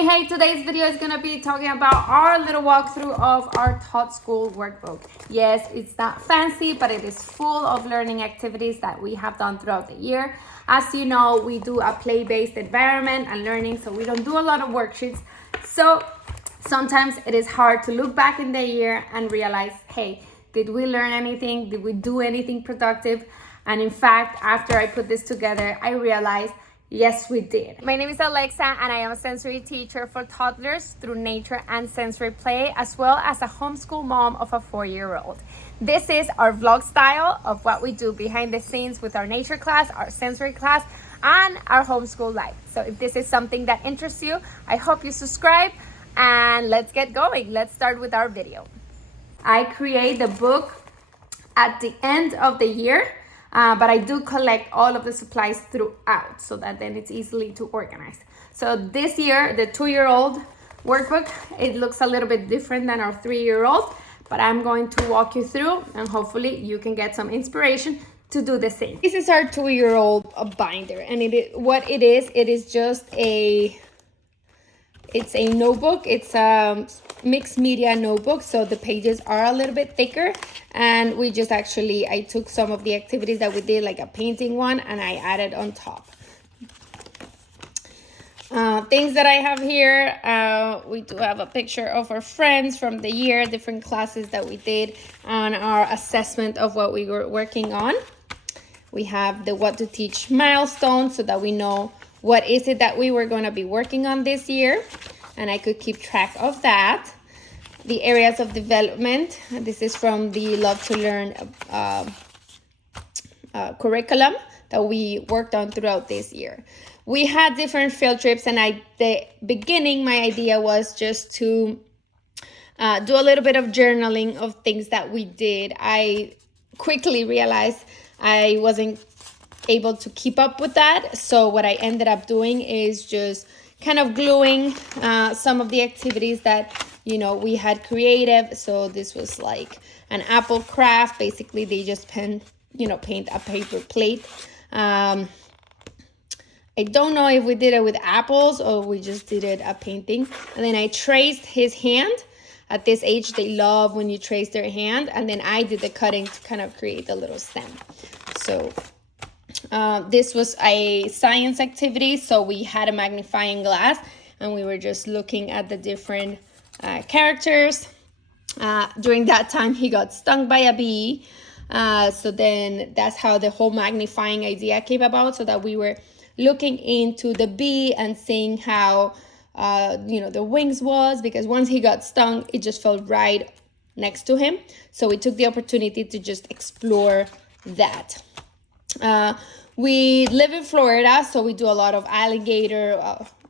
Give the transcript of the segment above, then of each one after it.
Hey, today's video is going to be talking about our little walkthrough of our Todd School Workbook. Yes, it's not fancy, but it is full of learning activities that we have done throughout the year. As you know, we do a play-based environment and learning, so we don't do a lot of worksheets. So sometimes it is hard to look back in the year and realize, hey, did we learn anything? Did we do anything productive? And in fact, after I put this together, I realized yes, we did. My name is Alexa, and I am a sensory teacher for toddlers through nature and sensory play, as well as a homeschool mom of a 4-year-old. This is our vlog style of what we do behind the scenes with our nature class, our sensory class, and our homeschool life. So if this is something that interests you, I hope you subscribe, and let's get going. Let's start with our video. I create the book at the end of the year. But I do collect all of the supplies throughout so that then it's easily to organize. So this year, the 2-year-old workbook, it looks a little bit different than our 3-year-old, but I'm going to walk you through and hopefully you can get some inspiration to do the same. This is our 2-year-old binder, and it is just it's a notebook. It's a mixed media notebook, so the pages are a little bit thicker, and we just I took some of the activities that we did, like a painting one, and I added on top. Things that I have here, we do have a picture of our friends from the year, different classes that we did, and our assessment of what we were working on. We have the what to teach milestone so that we know what is it that we were going to be working on this year, and I could keep track of that. The areas of development, this is from the Love to Learn curriculum that we worked on throughout this year. We had different field trips, and the beginning, my idea was just to do a little bit of journaling of things that we did. I quickly realized I wasn't able to keep up with that, so what I ended up doing is just kind of gluing some of the activities that we had creative. So this was like an apple craft. Basically they just paint a paper plate. I don't know if we did it with apples or we just did it a painting, and then I traced his hand. At this age they love when you trace their hand, and then I did the cutting to kind of create a little stem. So this was a science activity, so we had a magnifying glass and we were just looking at the different characters. During that time he got stung by a bee, so then that's how the whole magnifying idea came about, so that we were looking into the bee and seeing how the wings was, because once he got stung it just felt right next to him, so we took the opportunity to just explore that. We live in Florida, so we do a lot of alligator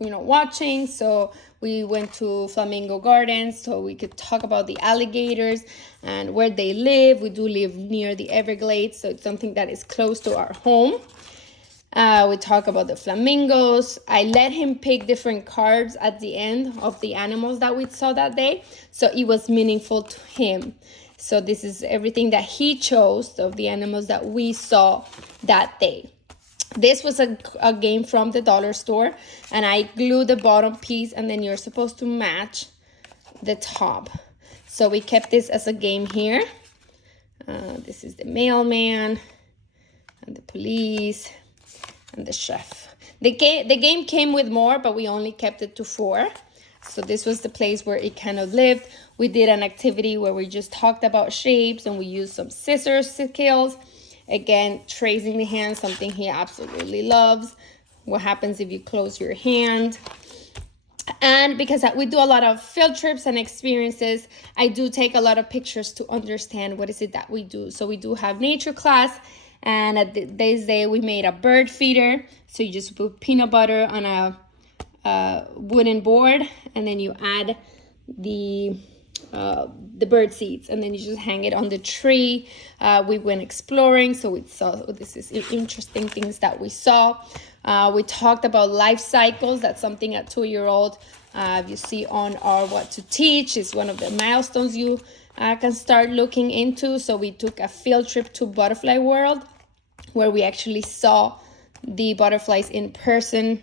watching. So we went to Flamingo Gardens so we could talk about the alligators and where they live. We do live near the Everglades, so it's something that is close to our home. We talk about the flamingos. I let him pick different cards at the end of the animals that we saw that day, so it was meaningful to him. So this is everything that he chose of the animals that we saw that day. This was a game from the dollar store, and I glued the bottom piece, and then you're supposed to match the top. So we kept this as a game here. This is the mailman and the police and the chef. The game came with more, but we only kept it to 4. So this was the place where it kind of lived. We did an activity where we just talked about shapes, and we used some scissors skills. Again, tracing the hand, something he absolutely loves. What happens if you close your hand? And because we do a lot of field trips and experiences, I do take a lot of pictures to understand what is it that we do. So we do have nature class, and at this day we made a bird feeder. So you just put peanut butter on a wooden board, and then you add the bird seeds, and then you just hang it on the tree. We went exploring, so we saw this is interesting things that we saw. We talked about life cycles. That's something at 2-year-old you see on our what to teach. Is one of the milestones you can start looking into. So we took a field trip to Butterfly World, where we actually saw the butterflies in person.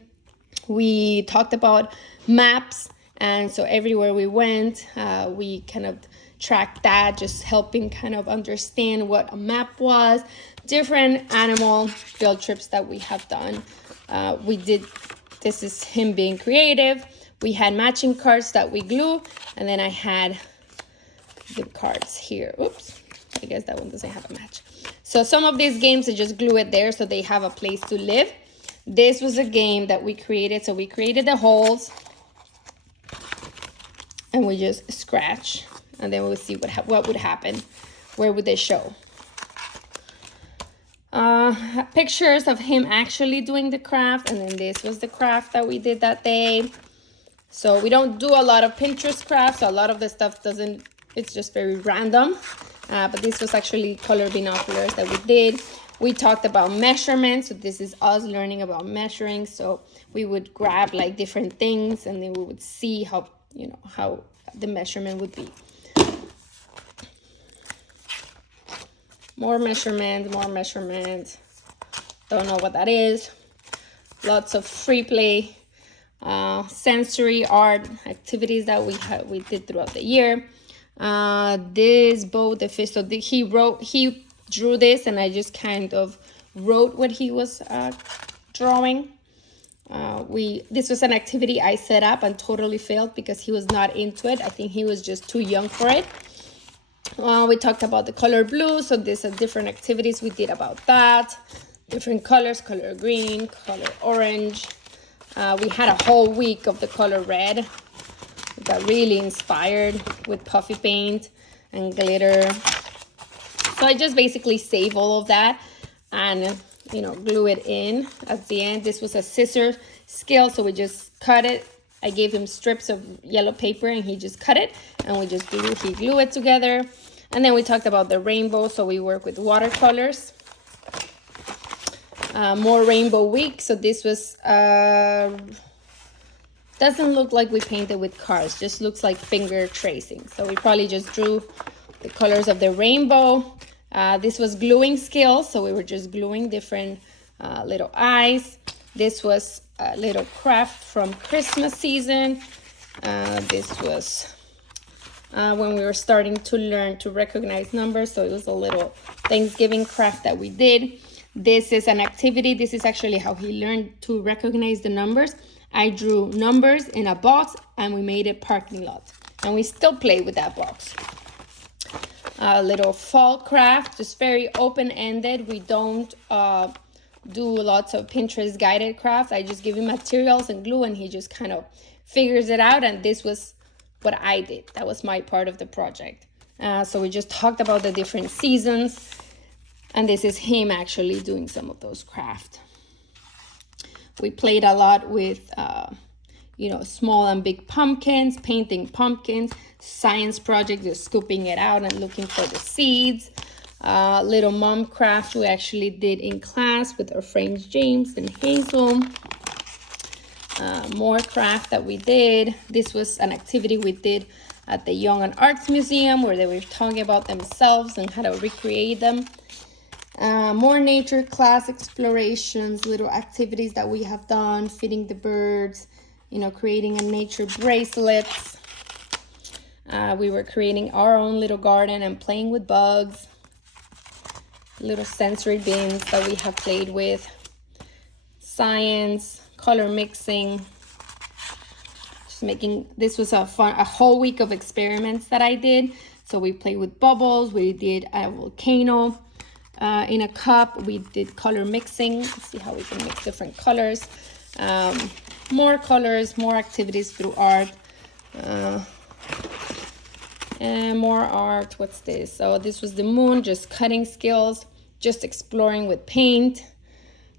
We talked about maps, and so everywhere we went, we kind of tracked that, just helping kind of understand what a map was. Different animal field trips that we have done. This is him being creative. We had matching cards that we glue, and then I had the cards here. Oops, I guess that one doesn't have a match. So some of these games, I just glue it there so they have a place to live. This was a game that we created. So we created the holes, and we just scratch, and then we'll see what would happen. Where would they show? Pictures of him actually doing the craft, and then this was the craft that we did that day. So we don't do a lot of Pinterest crafts, so a lot of the stuff it's just very random. But this was actually color binoculars that we did. We talked about measurements, so this is us learning about measuring. So we would grab like different things, and then we would see how the measurement would be. More measurement. Don't know what that is. Lots of free play, sensory art activities that we did throughout the year. This boat, the fish. So he drew this, and I just kind of wrote what he was drawing. This was an activity I set up and totally failed because he was not into it. I think he was just too young for it. We talked about the color blue, so these are different activities we did about that. Different colors, color green, color orange. We had a whole week of the color red. We got really inspired with puffy paint and glitter. So I just basically save all of that and glue it in at the end. This was a scissor skill, so we just cut it. I gave him strips of yellow paper, and he just cut it, and he glue it together. And then we talked about the rainbow, so we work with watercolors. More rainbow week. So this was doesn't look like we painted with cars, just looks like finger tracing. So we probably just drew the colors of the rainbow. This was gluing skills, so we were just gluing different little eyes. This was a little craft from Christmas season. This was when we were starting to learn to recognize numbers, so it was a little Thanksgiving craft that we did. This is an activity. This is actually how he learned to recognize the numbers. I drew numbers in a box, and we made a parking lot, and we still play with that box. A little fall craft, just very open-ended. We don't do lots of Pinterest guided crafts. I just give him materials and glue, and he just kind of figures it out. And this was what I did. That was my part of the project. So we just talked about the different seasons, and this is him actually doing some of those crafts. We played a lot with small and big pumpkins, painting pumpkins, science project, just scooping it out and looking for the seeds. Little mom craft we actually did in class with our friends James and Hazel. More craft that we did. This was an activity we did at the Young and Arts Museum, where they were talking about themselves and how to recreate them. More nature class explorations, little activities that we have done, feeding the birds, creating a nature bracelets. We were creating our own little garden and playing with bugs. Little sensory bins that we have played with. Science, color mixing. This was a whole week of experiments that I did. So we played with bubbles. We did a volcano in a cup. We did color mixing. Let's see how we can mix different colors. More colors, more activities through art. And more art. What's this? So this was the moon, just cutting skills, just exploring with paint.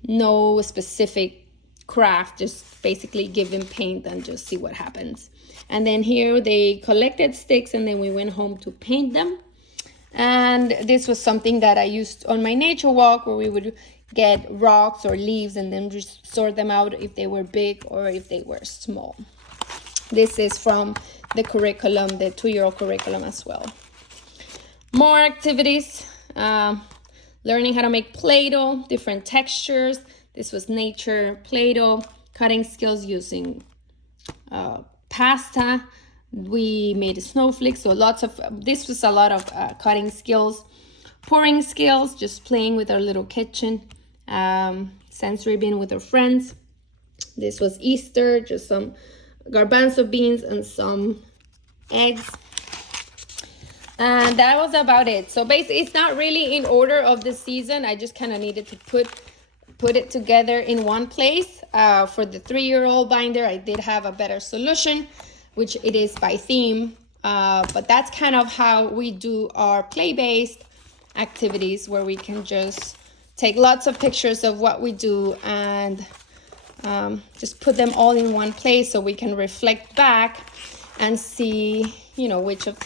No specific craft, just basically give him paint and just see what happens. And then here they collected sticks, and then we went home to paint them. And this was something that I used on my nature walk, where we would get rocks or leaves and then just sort them out if they were big or if they were small. This is from the curriculum, the 2-year-old curriculum as well. More activities, learning how to make Play-Doh, different textures. This was nature Play-Doh, cutting skills using pasta. We made snowflakes, so this was a lot of cutting skills. Pouring skills, just playing with our little kitchen. Sensory being with our friends. This was Easter, just some garbanzo beans and some eggs. And that was about it. So basically, it's not really in order of the season. I just kind of needed to put it together in one place. For the 3-year-old binder, I did have a better solution, which it is by theme. But that's kind of how we do our play-based activities, where we can just take lots of pictures of what we do and just put them all in one place, so we can reflect back and see, you know, which of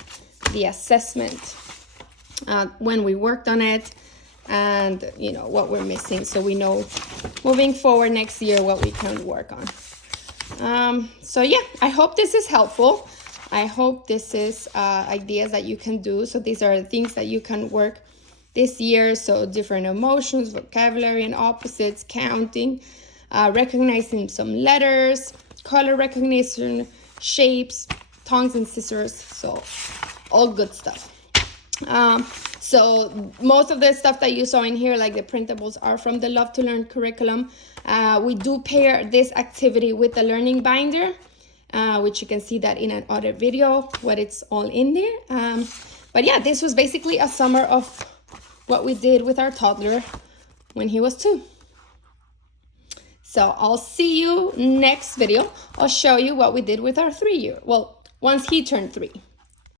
the assessment when we worked on it, and you know what we're missing, so we know moving forward next year what we can work on. So yeah, I hope this is helpful. I hope this is ideas that you can do. So these are the things that you can work this year. So different emotions, vocabulary and opposites, counting, recognizing some letters, color recognition, shapes, tongues and scissors. So all good stuff. So most of the stuff that you saw in here, like the printables, are from the Love to Learn curriculum. We do pair this activity with the learning binder, which you can see that in another video, what it's all in there. But yeah, this was basically a summer of what we did with our toddler when he was 2. So I'll see you next video. I'll show you what we did with our 3-year. Well, once he turned 3.